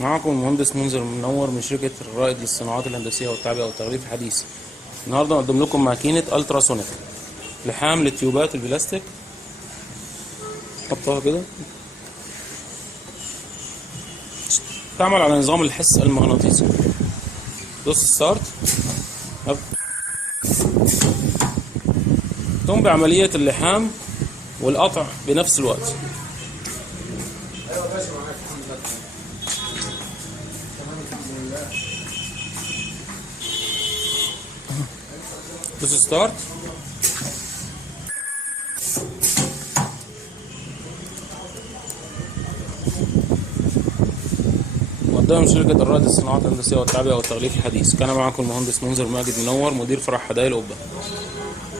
معكم المهندس منذر منور من شركة الرائد للصناعات الهندسية والتعبئة والتغليف الحديث. النهاردة نقدم لكم ماكينة التراسونيك لحام للتيوبات البلاستيك. حطها كده، تعمل على نظام الحس المغناطيسي. دوس ستارت، تقوم بعملية اللحام والقطع بنفس الوقت. دوس ستارت، قدام شركة الرائد للصناعات الهندسية والتعبئة والتغليف الحديث. كان معكم المهندس منذر ماجد منور، مدير فرع حدائق القبة.